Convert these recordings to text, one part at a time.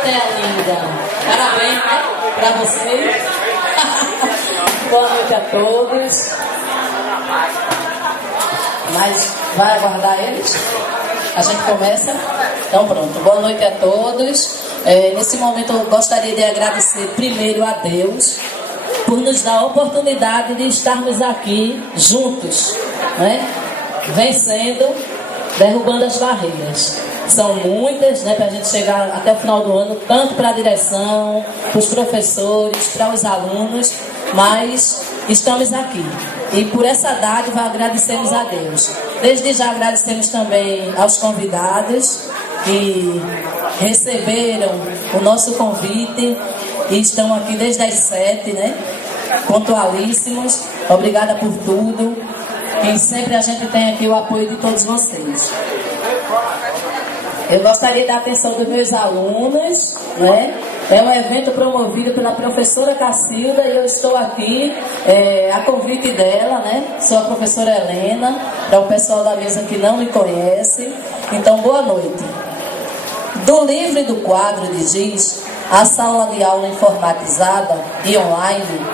plateia linda. Parabéns, né? Para vocês. Boa noite a todos. Mas vai aguardar eles? A gente começa? Então pronto. Boa noite a todos. Nesse momento eu gostaria de agradecer primeiro a Deus por nos dar a oportunidade de estarmos aqui juntos, né? Vencendo, derrubando as barreiras. São muitas, né, para a gente chegar até o final do ano, tanto para a direção, para os professores, para os alunos, mas estamos aqui. E por essa dádiva agradecemos a Deus. Desde já agradecemos também aos convidados que receberam o nosso convite e estão aqui desde as 7, né? Pontualíssimos. Obrigada por tudo. E sempre a gente tem aqui o apoio de todos vocês. Eu gostaria da atenção dos meus alunos, né? É um evento promovido pela professora Cacilda e eu estou aqui a convite dela, né? Sou a professora Helena, para o pessoal da mesa que não me conhece. Então, boa noite. Do livro e do quadro de giz, a sala de aula informatizada e online,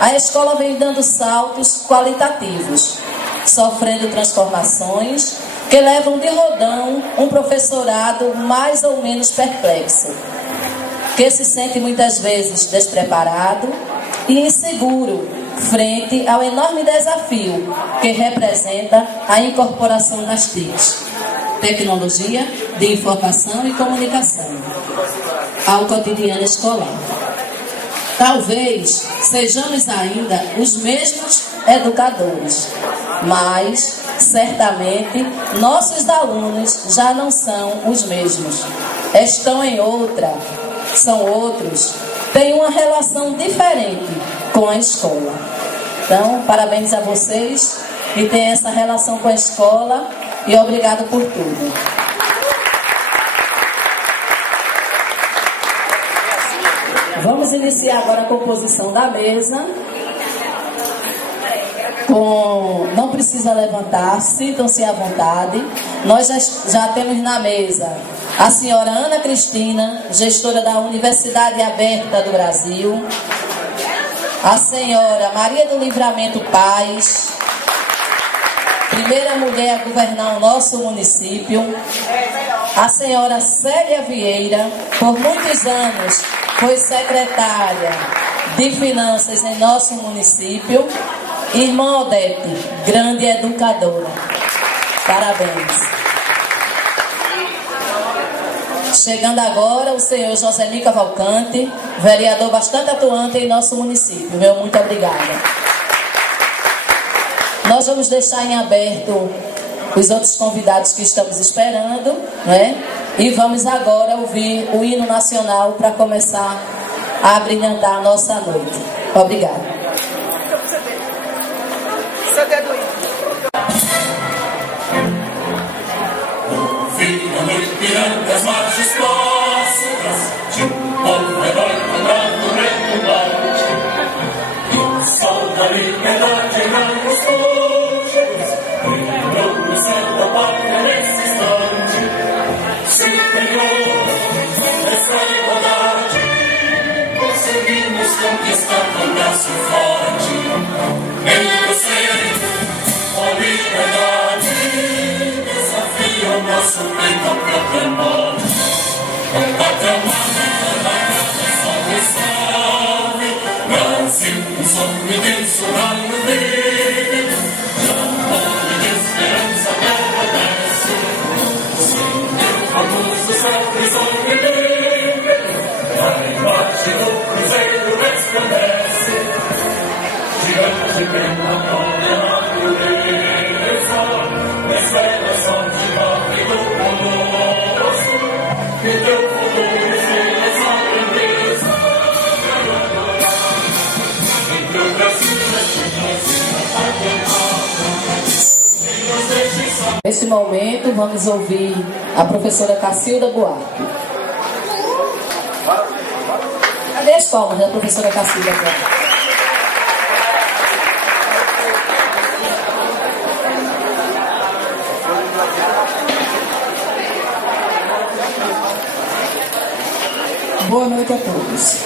a escola vem dando saltos qualitativos, sofrendo transformações que levam de rodão um professorado mais ou menos perplexo, que se sente muitas vezes despreparado e inseguro frente ao enorme desafio que representa a incorporação nas TICs, tecnologia de informação e comunicação, ao cotidiano escolar. Talvez sejamos ainda os mesmos educadores, mas certamente nossos alunos já não são os mesmos. Estão em outra, são outros, têm uma relação diferente com a escola. Então, parabéns a vocês que têm essa relação com a escola e obrigado por tudo. Vamos iniciar agora a composição da mesa. Não precisa levantar, sintam-se à vontade. Nós já temos na mesa a senhora Ana Cristina, gestora da Universidade Aberta do Brasil, a senhora Maria do Livramento Paz, primeira mulher a governar o nosso município, a senhora Célia Vieira, por muitos anos foi secretária de Finanças em nosso município, irmã Odete, grande educadora. Parabéns. Chegando agora o senhor José Cavalcante, vereador bastante atuante em nosso município. Meu muito obrigada. Nós vamos deixar em aberto os outros convidados que estamos esperando, né? E vamos agora ouvir o hino nacional para começar a abrilhantar a nossa noite. Obrigada. Ouvi a noite pirando as margens próximas de um povo herói mandado recumbante. E o sol da liberdade em raios fúlgidos brilhou no céu da pátria nesse instante. Superior, esta igualdade conseguimos conquistar com braço forte. Em você, a liberdade desafia o nosso peito à própria morte. Com pátria amada, salve, salve, Brasil, um som intenso lá no meio, de amor e de esperança prevalece. Senhor, famoso céu, prisão e livre, a imagem do cruzeiro resplandece. Gigante de pena, glória à natureza, espera só de barro do colosso, que teu futuro seja essa grandeza. Em teu Brasil, Nesse momento, vamos ouvir a professora Cacilda Buarque. Cadê as palmas da professora Cacilda Buarque? Boa noite a todos.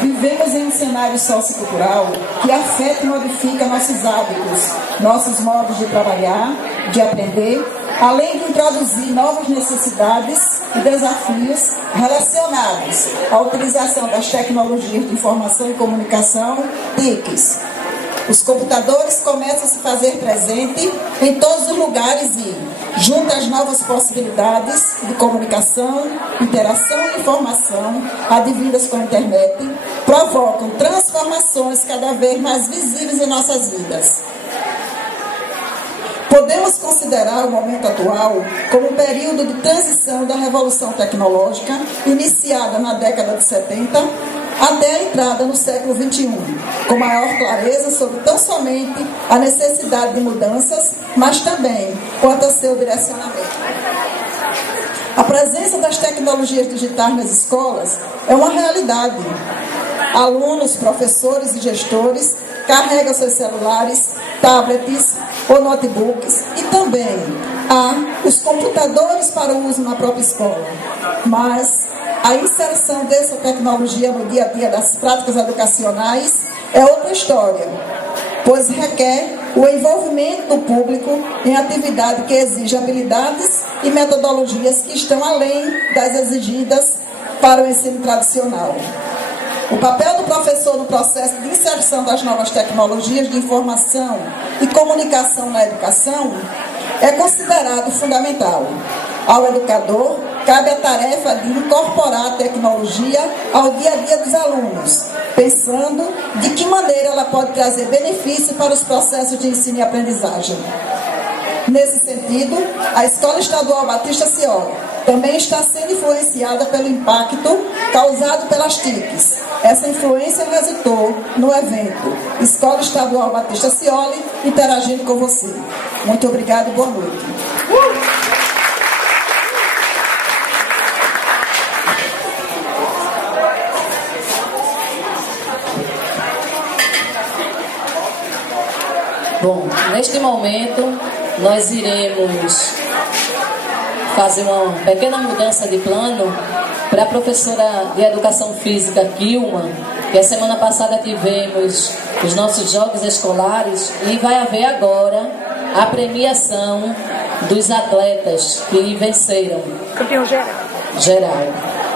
Vivemos em um cenário sociocultural que afeta e modifica nossos hábitos, nossos modos de trabalhar, de aprender, além de introduzir novas necessidades e desafios relacionados à utilização das tecnologias de informação e comunicação, TICs. Os computadores começam a se fazer presente em todos os lugares e, junto às novas possibilidades de comunicação, interação e informação advindas com a internet, provocam transformações cada vez mais visíveis em nossas vidas. Podemos considerar o momento atual como um período de transição da revolução tecnológica, iniciada na década de 70, até a entrada no século XXI, com maior clareza sobre tão somente a necessidade de mudanças, mas também quanto ao seu direcionamento. A presença das tecnologias digitais nas escolas é uma realidade. Alunos, professores e gestores carregam seus celulares, tablets ou notebooks e também há os computadores para o uso na própria escola. Mas a inserção dessa tecnologia no dia a dia das práticas educacionais é outra história, pois requer o envolvimento do público em atividade que exige habilidades e metodologias que estão além das exigidas para o ensino tradicional. O papel do professor no processo de inserção das novas tecnologias de informação e comunicação na educação é considerado fundamental. Ao educador, cabe a tarefa de incorporar a tecnologia ao dia a dia dos alunos, pensando de que maneira ela pode trazer benefício para os processos de ensino e aprendizagem. Nesse sentido, a Escola Estadual Batista Cioli também está sendo influenciada pelo impacto causado pelas TICs. Essa influência resultou no evento Escola Estadual Batista Cioli interagindo com você. Muito obrigada e boa noite. Bom, neste momento nós iremos fazer uma pequena mudança de plano para a professora de Educação Física, Kilma, que a semana passada tivemos os nossos jogos escolares e vai haver agora a premiação dos atletas que venceram. Campeão Geral.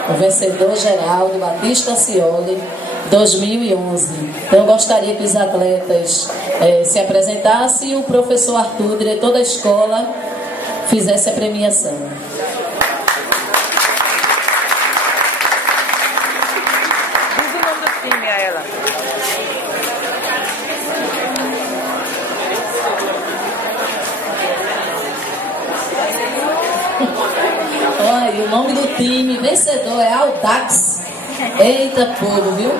O vencedor geral do Batista Cioli 2011. Então eu gostaria que os atletas se apresentassem e o professor Arthur, diretor da escola, fizesse a premiação. Diz o nome do time a ela. Olha, e o nome do time vencedor é Audax. Eita povo, viu?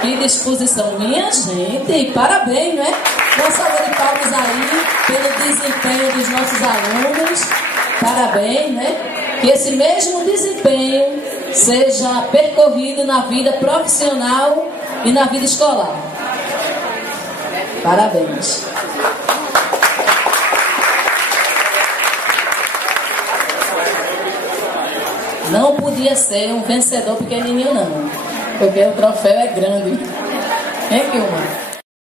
Que disposição, minha gente, parabéns, né? Uma salva de palmas aí pelo desempenho dos nossos alunos, parabéns, né? Que esse mesmo desempenho seja percorrido na vida profissional e na vida escolar. Parabéns. Não podia ser um vencedor pequenininho, não. Porque o troféu é grande. Hein, Kilma?